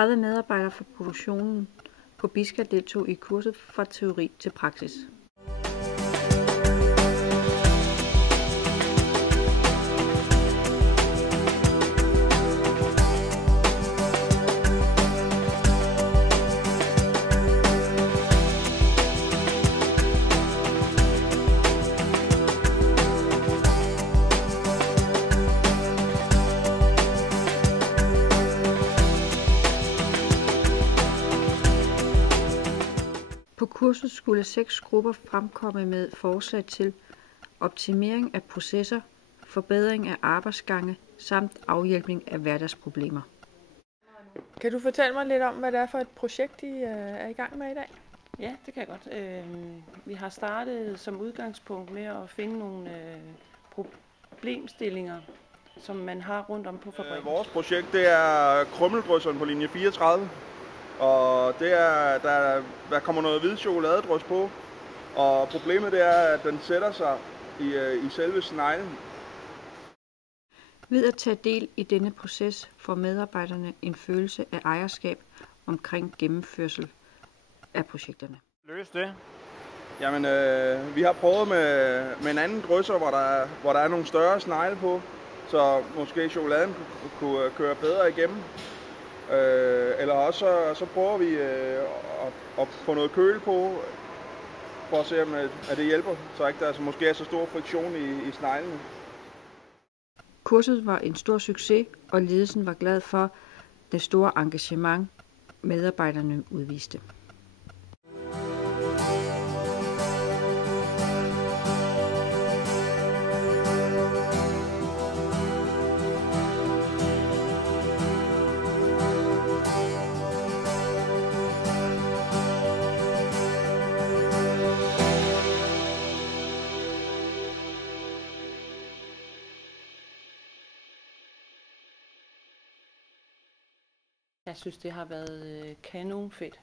30 medarbejdere fra produktionen på Bisca deltog i kurset fra teori til praksis. På kurset skulle 6 grupper fremkomme med forslag til optimering af processer, forbedring af arbejdsgange samt afhjælpning af hverdagsproblemer. Kan du fortælle mig lidt om, hvad det er for et projekt, I er i gang med i dag? Ja, det kan jeg godt. Vi har startet som udgangspunkt med at finde nogle problemstillinger, som man har rundt om på fabrikken. Vores projekt det er krummeldrysseren på linje 34. Og det er, der kommer noget hvid chokoladedrys på, og problemet det er, at den sætter sig i selve sneglen. Ved at tage del i denne proces får medarbejderne en følelse af ejerskab omkring gennemførsel af projekterne. Løs det? Jamen, vi har prøvet med en anden drysser, hvor der er nogle større snegle på, så måske chokoladen kunne køre bedre igennem. Eller også så prøver vi at få noget køle på, for at se om at det hjælper, så ikke der måske er så stor friktion i sneglene. Kurset var en stor succes, og ledelsen var glad for det store engagement, medarbejderne udviste. Jeg synes, det har været kanon fedt.